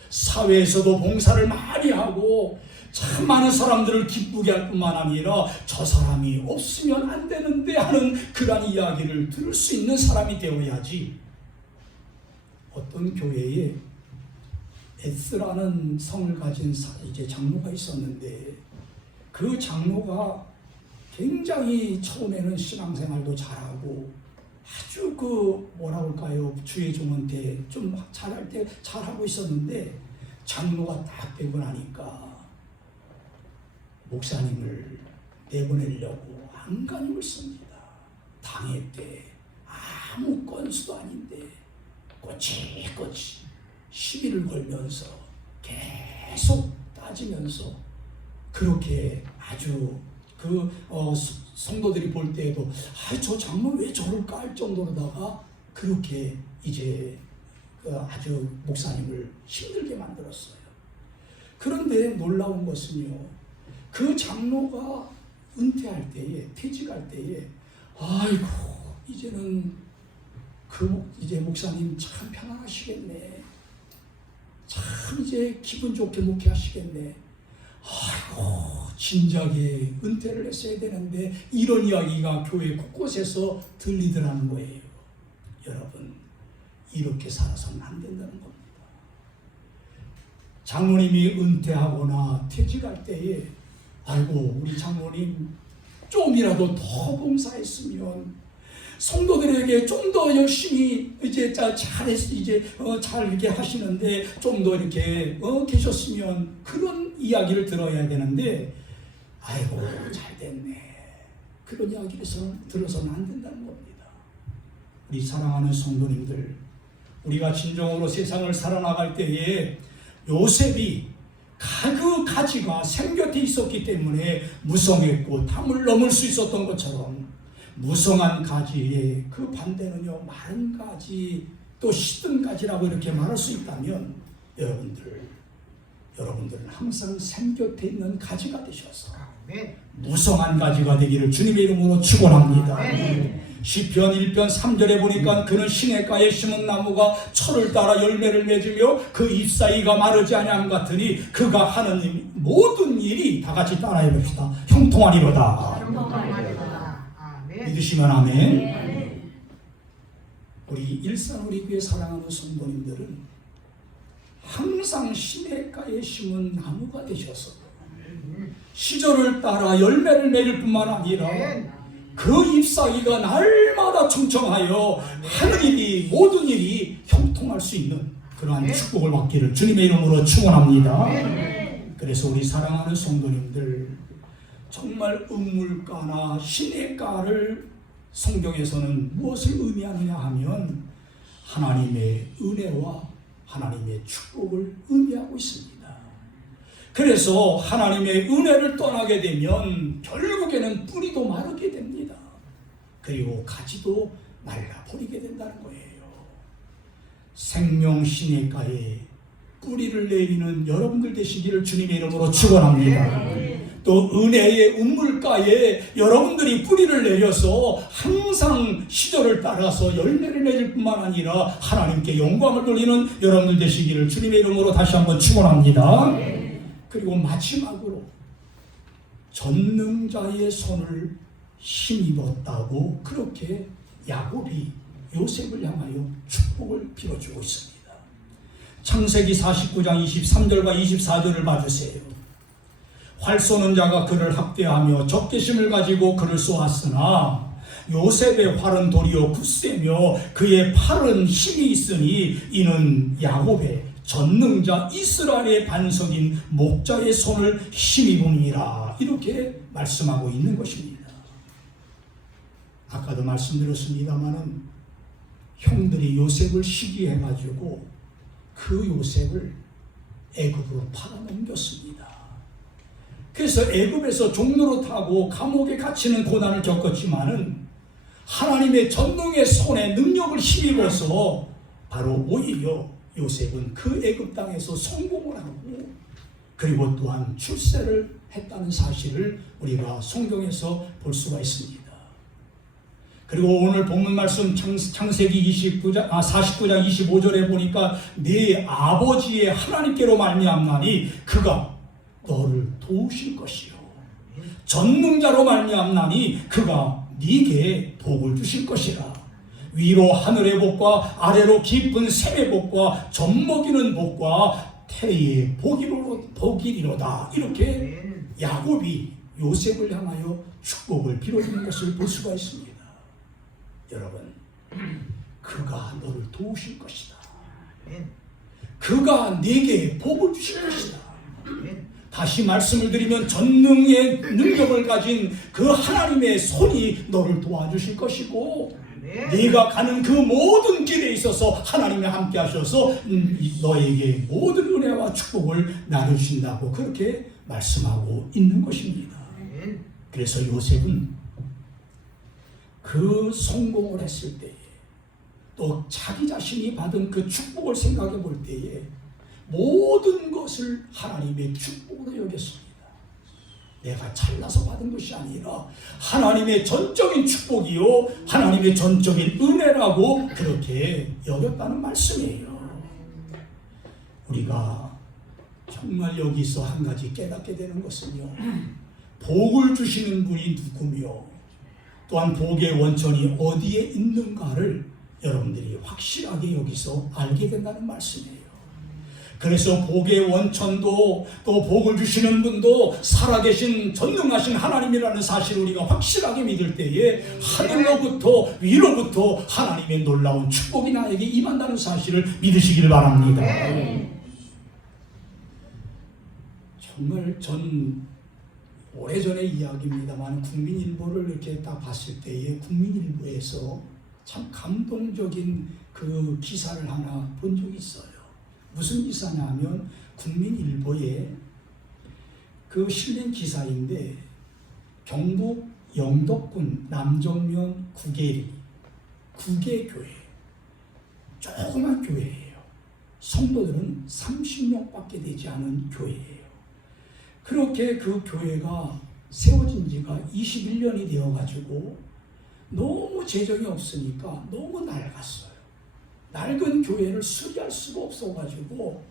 사회에서도 봉사를 많이 하고 참 많은 사람들을 기쁘게 할 뿐만 아니라 저 사람이 없으면 안 되는데 하는 그런 이야기를 들을 수 있는 사람이 되어야지. 어떤 교회에 에스라는 성을 가진 이제 장로가 있었는데 그 장로가 굉장히 처음에는 신앙생활도 잘하고 아주 뭐라고 할까요? 주의 종한테 좀 잘할 때 잘하고 있었는데 장로가 딱 되고 나니까 목사님을 내보내려고 안간힘을 씁니다. 당회 때 아무 건수도 아닌데 꼬치꼬치 시비를 걸면서 계속 따지면서 그렇게 아주 성도들이 볼 때에도 저 장로 왜 저럴까 할 정도로다가 그렇게 이제 아주 목사님을 힘들게 만들었어요. 그런데 놀라운 것은요, 그 장로가 은퇴할 때에 퇴직할 때에 이제는 이제 목사님 참 편안하시겠네, 참 이제 기분 좋게 목회하시겠네, 진작에 은퇴를 했어야 되는데 이런 이야기가 교회 곳곳에서 들리더라는 거예요. 여러분, 이렇게 살아서는 안 된다는 겁니다. 장로님이 은퇴하거나 퇴직할 때에 우리 장로님 좀이라도 더 봉사했으면, 성도들에게 좀 더 열심히 이제 잘 이렇게 하시는데 좀 더 이렇게 계셨으면, 그런 이야기를 들어야 되는데 아이고 잘 됐네. 그런 이야기를 들어서는 안 된다는 겁니다. 우리 사랑하는 성도님들, 우리가 진정으로 세상을 살아나갈 때에 요셉이 그 가지가 생곁에 있었기 때문에 무성했고 담을 넘을 수 있었던 것처럼 무성한 가지의 그 반대는요 마른 가지 또 시든 가지라고 이렇게 말할 수 있다면 여러분들은 항상 생곁에 있는 가지가 되셔서 무성한 가지가 되기를 주님의 이름으로 축원합니다. 시편 1편 3절에 보니까 그는 시냇가에 심은 나무가 철을 따라 열매를 맺으며 그 잎사이가 마르지 아니함 같으니 그가 하는 모든 일이 다 같이 따라해 봅시다. 형통하리로다. 믿으시면 아멘. 우리 일산 우리 교회 사랑하는 성도님들은 항상 시냇가에 심은 나무가 되셔서 시절을 따라 열매를 맺을 뿐만 아니라 그 잎사귀가 날마다 충청하여 하는 일이 모든 일이 형통할 수 있는 그러한 축복을 받기를 주님의 이름으로 축원합니다. 그래서 우리 사랑하는 성도님들 정말 은물가나 시냇가를 성경에서는 무엇을 의미하느냐 하면 하나님의 은혜와 하나님의 축복을 의미하고 있습니다. 그래서 하나님의 은혜를 떠나게 되면 결국에는 뿌리도 마르게 됩니다. 그리고 가지도 말라버리게 된다는 거예요. 생명 시냇가에 뿌리를 내리는 여러분들 되시기를 주님의 이름으로 축원합니다. 또 은혜의 은물가에 여러분들이 뿌리를 내려서 항상 시절을 따라서 열매를 맺을 뿐만 아니라 하나님께 영광을 돌리는 여러분들 되시기를 주님의 이름으로 다시 한번 축원합니다. 그리고 마지막으로 전능자의 손을 힘입었다고 그렇게 야곱이 요셉을 향하여 축복을 빌어주고 있습니다. 창세기 49장 23절과 24절을 봐주세요. 활 쏘는 자가 그를 학대하며 적개심을 가지고 그를 쏘았으나 요셉의 활은 도리어 굳세며 그의 팔은 힘이 있으니 이는 야곱의 전능자 이스라엘의 반석인 목자의 손을 힘입음이라 이렇게 말씀하고 있는 것입니다. 아까도 말씀드렸습니다마는 형들이 요셉을 시기해가지고 그 요셉을 애굽으로 팔아넘겼습니다. 그래서 애굽에서 종로로 타고 감옥에 갇히는 고난을 겪었지만은 하나님의 전능의 손에 능력을 힘입어서 바로 오히려 요셉은 그 애굽 땅에서 성공을 하고 그리고 또한 출세를 했다는 사실을 우리가 성경에서 볼 수가 있습니다. 그리고 오늘 본문 말씀 창세기 49장 25절에 보니까 네 아버지의 하나님께로 말미암나니 그가 너를 도우실 것이요 전능자로 말미암나니 그가 네게 복을 주실 것이라. 위로 하늘의 복과 아래로 깊은 샘의 복과 젖먹이는 복과 태의 복이리로다. 이렇게 야곱이 요셉을 향하여 축복을 빌어주는 것을 볼 수가 있습니다. 여러분, 그가 너를 도우실 것이다. 그가 네게 복을 주실 것이다. 다시 말씀을 드리면 전능의 능력을 가진 그 하나님의 손이 너를 도와주실 것이고 네가 가는 그 모든 길에 있어서 하나님이 함께 하셔서 너에게 모든 은혜와 축복을 나누신다고 그렇게 말씀하고 있는 것입니다. 그래서 요셉은 그 성공을 했을 때에 또 자기 자신이 받은 그 축복을 생각해 볼 때에 모든 것을 하나님의 축복으로 여겼습니다. 내가 잘나서 받은 것이 아니라 하나님의 전적인 축복이요 하나님의 전적인 은혜라고 그렇게 여겼다는 말씀이에요. 우리가 정말 여기서 한 가지 깨닫게 되는 것은요, 복을 주시는 분이 누구며 또한 복의 원천이 어디에 있는가를 여러분들이 확실하게 여기서 알게 된다는 말씀이에요. 그래서 복의 원천도 또 복을 주시는 분도 살아계신 전능하신 하나님이라는 사실을 우리가 확실하게 믿을 때에 하늘로부터 위로부터 하나님의 놀라운 축복이 나에게 임한다는 사실을 믿으시기를 바랍니다. 정말 전 오래전의 이야기입니다만 국민일보를 이렇게 딱 봤을 때에 국민일보에서 참 감동적인 그 기사를 하나 본 적이 있어요. 무슨 기사냐면 국민일보에 그 실린 기사인데 경북 영덕군 남정면 구계리 구계교회 조그만 교회예요. 성도들은 30명밖에 되지 않은 교회예요. 그렇게 그 교회가 세워진 지가 21년이 되어가지고 너무 재정이 없으니까 너무 낡았어요. 낡은 교회를 수리할 수가 없어가지고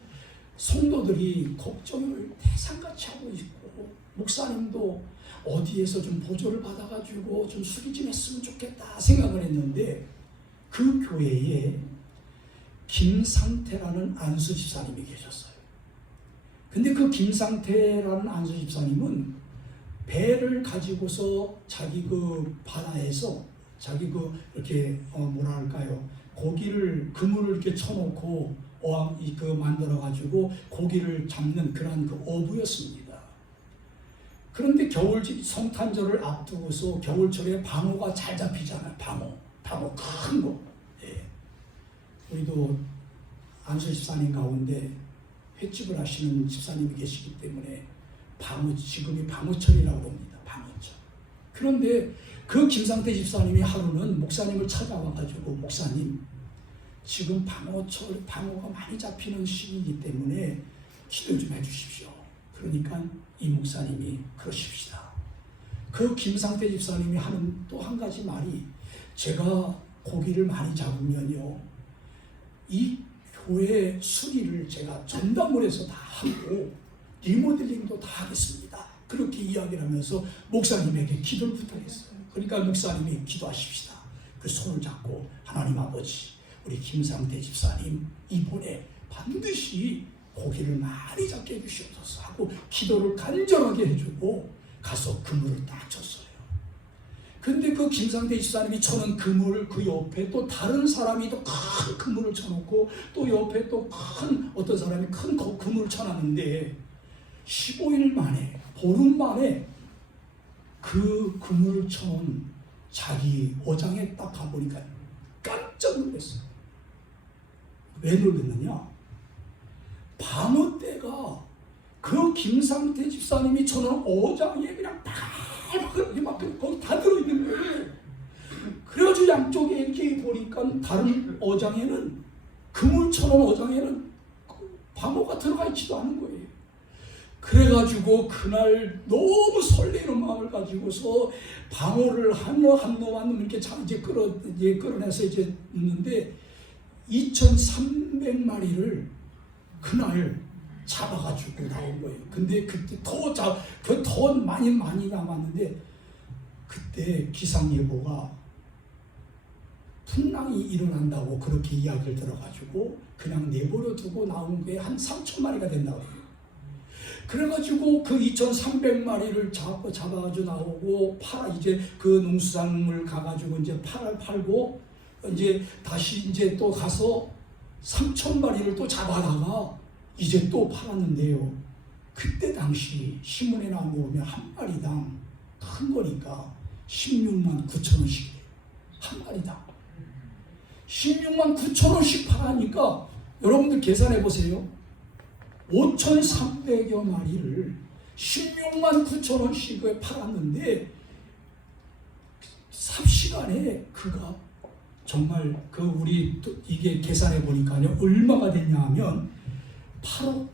성도들이 걱정을 태산같이 하고 있고 목사님도 어디에서 좀 보조를 받아가지고 좀 수리 좀 했으면 좋겠다 생각을 했는데 그 교회에 김상태라는 안수 집사님이 계셨어요. 근데 그 김상태라는 안수 집사님은 배를 가지고서 자기 그 바다에서 자기 그 이렇게 뭐랄까요 고기를 그물을 이렇게 쳐놓고 어항 그 만들어 가지고 고기를 잡는 그런 그 어부였습니다. 그런데 겨울 성탄절을 앞두고서 겨울철에 방어가 잘 잡히잖아요. 방어 큰 거. 예. 우리도 안수 집사님 가운데 횟집을 하시는 집사님이 계시기 때문에 지금이 방어철이라고 합니다. 방어철. 그런데 그 김상태 집사님이 하루는 목사님을 찾아와가지고 목사님 지금 방어가 많이 잡히는 시기이기 때문에 기도 좀 해주십시오. 그러니까 이 목사님이 그러십시다. 그 김상태 집사님이 하는 또 한 가지 말이 제가 고기를 많이 잡으면요 이 교회 수리를 제가 전담을 해서 다 하고 리모델링도 다 하겠습니다. 그렇게 이야기를 하면서 목사님에게 기도를 부탁했어요. 그러니까 목사님이 기도하십시다. 그 손을 잡고 하나님 아버지 우리 김상태 집사님 이번에 반드시 고기를 많이 잡게 해주시옵소서 하고 기도를 간절하게 해주고 가서 그물을 딱 쳤어요. 근데 그 김상태 집사님이 쳐는 그물 그 옆에 또 다른 사람이 또 큰 그물을 쳐놓고 또 옆에 또 큰 어떤 사람이 큰 그물을 쳐놨는데 15일 만에 보름 만에 그 그물을 쳐놓은 자기 어장에 딱 가보니까 깜짝 놀랐어요. 왜 놀랐느냐? 방어 때가 그 김상태 집사님이 쳐놓은 어장에 그냥 막 거기 다 들어있는 거예요. 그래가지고 양쪽에 이렇게 보니까 다른 어장에는 그물 쳐놓은 어장에는 방어가 들어가 있지도 않은 거예요. 그래가지고 그날 너무 설레는 마음을 가지고서 방어를 한 놈 이렇게 이제 끌어내서 이제 있는데 2,300마리를 그날 잡아가지고 나온 거예요. 근데 그때 더 많이 남았는데 그때 기상예보가 풍랑이 일어난다고 그렇게 이야기를 들어가지고 그냥 내버려 두고 나온 게 한 3,000마리가 된다고 해요. 그래가지고 그 2,300마리를 잡아가지고 나오고 이제 그 농수산물 가가지고 이제 팔고 이제 다시 이제 또 가서 3,000마리를 또 잡아다가 이제 또 팔았는데요. 그때 당시 신문에 나온 거 보면 한 마리당 큰 거니까 16만 9천 원씩이에요. 한 마리당 16만 9천 원씩 팔으니까 여러분들 계산해 보세요. 5,300여 마리를 16만 9천 원씩에 팔았는데 삽시간에 그가 정말 우리 이게 계산해 보니까요 얼마가 됐냐 하면 8억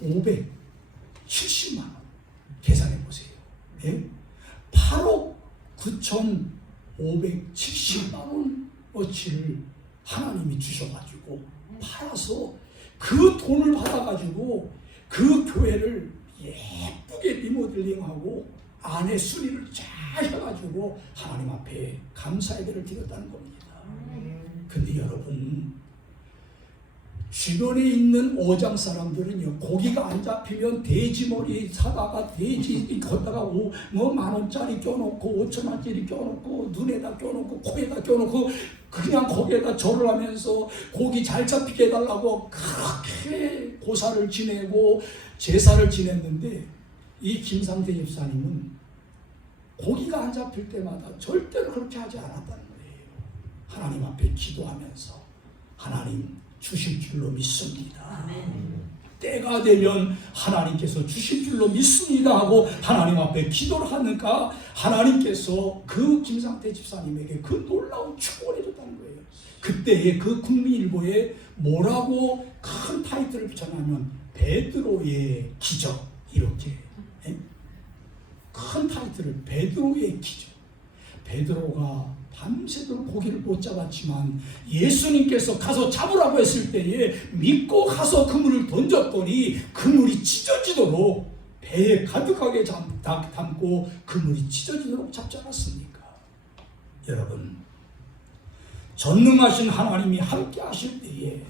9,570만 원 계산해 보세요. 네? 8억 9,570만 원 어치를 하나님이 주셔가지고 팔아서 그 돈을 받아가지고 그 교회를 예쁘게 리모델링하고 안에 수리를 잘 해가지고 하나님 앞에 감사 예배를 드렸다는 겁니다. 근데 여러분 주변에 있는 어장 사람들은요 고기가 안 잡히면 돼지 머리 사다가 돼지 걷다가 뭐 10,000원짜리 껴놓고 5,000원짜리 껴놓고 눈에다 껴놓고 코에다 껴놓고 그냥 거기에다 절을 하면서 고기 잘 잡히게 해달라고 그렇게 고사를 지내고 제사를 지냈는데 이 김상태 집사님은 고기가 안 잡힐 때마다 절대로 그렇게 하지 않았다는 거예요. 하나님 앞에 기도하면서 하나님 주실 줄로 믿습니다. 때가 되면 하나님께서 주실 줄로 믿습니다 하고 하나님 앞에 기도를 하니까 하나님께서 그 김상태 집사님에게 그 놀라운 축복을 해줬다는 거예요. 그때의 그 국민일보에 뭐라고 큰 타이틀을 붙여냐면 베드로의 기적, 이렇게 큰 타이틀을, 베드로의 기적. 베드로가 밤새도록 고기를 못 잡았지만 예수님께서 가서 잡으라고 했을 때에 믿고 가서 그물을 던졌더니 그물이 찢어지도록, 배에 가득하게 담고 그물이 찢어지도록 잡지 않았습니까? 여러분, 전능하신 하나님이 함께 하실 때에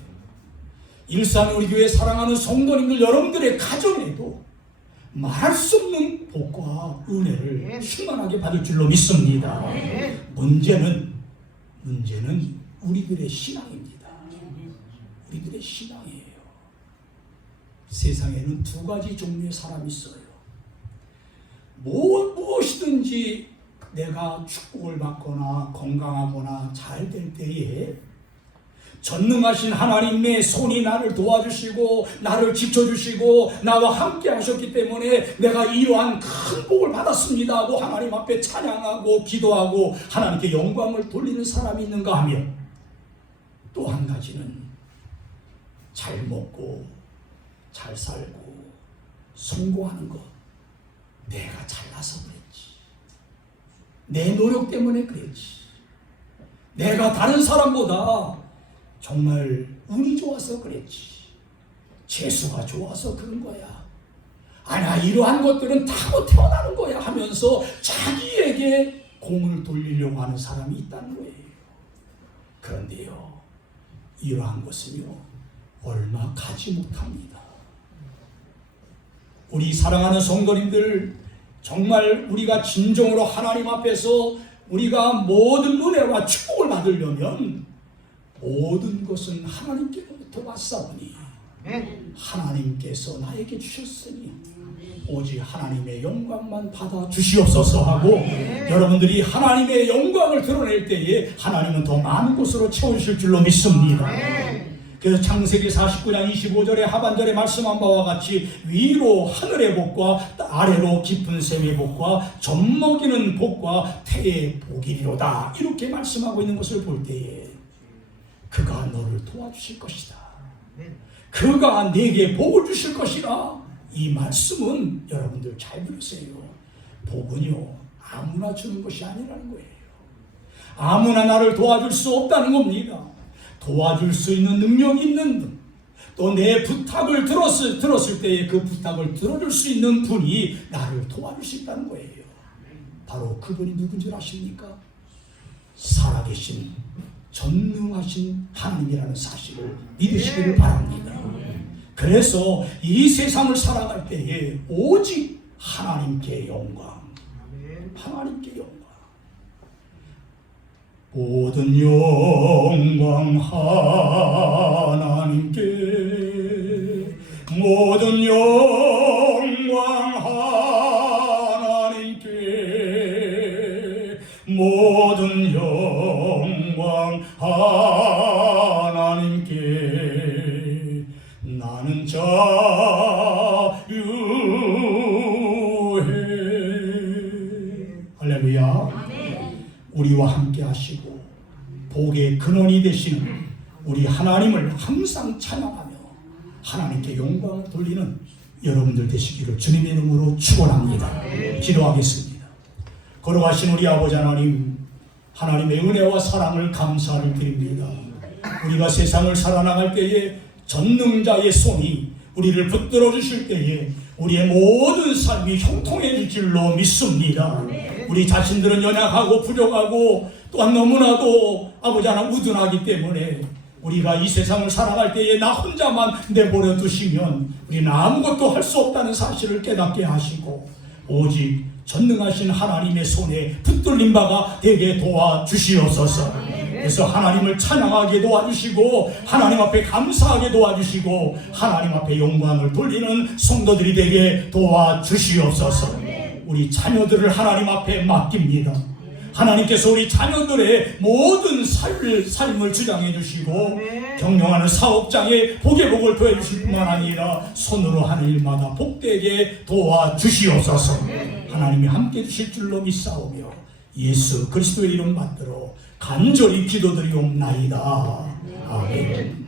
일산 우리 교회 사랑하는 성도님들 여러분들의 가정에도 말할 수 없는 복과 은혜를 충만하게 받을 줄로 믿습니다. 문제는 우리들의 신앙입니다. 우리들의 신앙이에요. 세상에는 두 가지 종류의 사람이 있어요. 무엇이든지 내가 축복을 받거나 건강하거나 잘 될 때에 전능하신 하나님의 손이 나를 도와주시고 나를 지켜주시고 나와 함께 하셨기 때문에 내가 이러한 큰 복을 받았습니다 하고 하나님 앞에 찬양하고 기도하고 하나님께 영광을 돌리는 사람이 있는가 하면, 또 한 가지는 잘 먹고 잘 살고 성공하는 것, 내가 잘나서 그랬지, 내 노력 때문에 그랬지, 내가 다른 사람보다 정말 운이 좋아서 그랬지, 재수가 좋아서 그런 거야, 아니야 이러한 것들은 타고 태어나는 거야 하면서 자기에게 공을 돌리려고 하는 사람이 있다는 거예요. 그런데요, 이러한 것은요 얼마 가지 못합니다. 우리 사랑하는 성도님들, 정말 우리가 진정으로 하나님 앞에서 우리가 모든 은혜와 축복을 받으려면 모든 것은 하나님께로부터 왔사오니 하나님께서 나에게 주셨으니 오직 하나님의 영광만 받아 주시옵소서 하고, 여러분들이 하나님의 영광을 드러낼 때에 하나님은 더 많은 곳으로 채우실 줄로 믿습니다. 그래서 창세기 49장 25절의 하반절에 말씀한 바와 같이 위로 하늘의 복과 아래로 깊은 샘의 복과 젖먹이는 복과 태의 복이리로다, 이렇게 말씀하고 있는 것을 볼 때에 그가 너를 도와주실 것이다, 그가 내게 복을 주실 것이라. 이 말씀은 여러분들 잘 들으세요. 복은요 아무나 주는 것이 아니라는 거예요. 아무나 나를 도와줄 수 없다는 겁니다. 도와줄 수 있는 능력이 있는 분, 또 내 부탁을 들었을 때에 그 부탁을 들어줄 수 있는 분이 나를 도와줄 수 있다는 거예요. 바로 그분이 누군지 아십니까? 살아계신 전능하신 하나님이라는 사실을 믿으시기를 바랍니다. 그래서 이 세상을 살아갈 때에 오직 하나님께 영광, 하나님께 영광, 모든 영광 하나님께, 모든 영광 하나님께, 모든 영광 하나님께, 나는 자유해. 할렐루야. 우리와 함께 하시고 복의 근원이 되시는 우리 하나님을 항상 찬양하며 하나님께 영광을 돌리는 여러분들 되시기를 주님의 이름으로 축원합니다. 기도하겠습니다. 걸어가신 우리 아버지 하나님, 하나님의 은혜와 사랑을 감사를 드립니다. 우리가 세상을 살아나갈 때에 전능자의 손이 우리를 붙들어 주실 때에 우리의 모든 삶이 형통해질 줄로 믿습니다. 우리 자신들은 연약하고 부족하고 또한 너무나도 아버지 하나님 우둔하기 때문에 우리가 이 세상을 살아갈 때에 나 혼자만 내버려 두시면 우리는 아무것도 할 수 없다는 사실을 깨닫게 하시고 오직 전능하신 하나님의 손에 붙들린 바가 되게 도와주시옵소서. 그래서 하나님을 찬양하게 도와주시고 하나님 앞에 감사하게 도와주시고 하나님 앞에 영광을 돌리는 성도들이 되게 도와주시옵소서. 우리 자녀들을 하나님 앞에 맡깁니다. 하나님께서 우리 자녀들의 모든 삶을 주장해 주시고 경영하는 사업장에 복의 복을 더해 주실 뿐만 아니라 손으로 하는 일마다 복되게 도와주시옵소서. 하나님이 함께 주실 줄로 믿사오며 예수 그리스도의 이름 받들어 간절히 기도드리옵나이다. 아멘.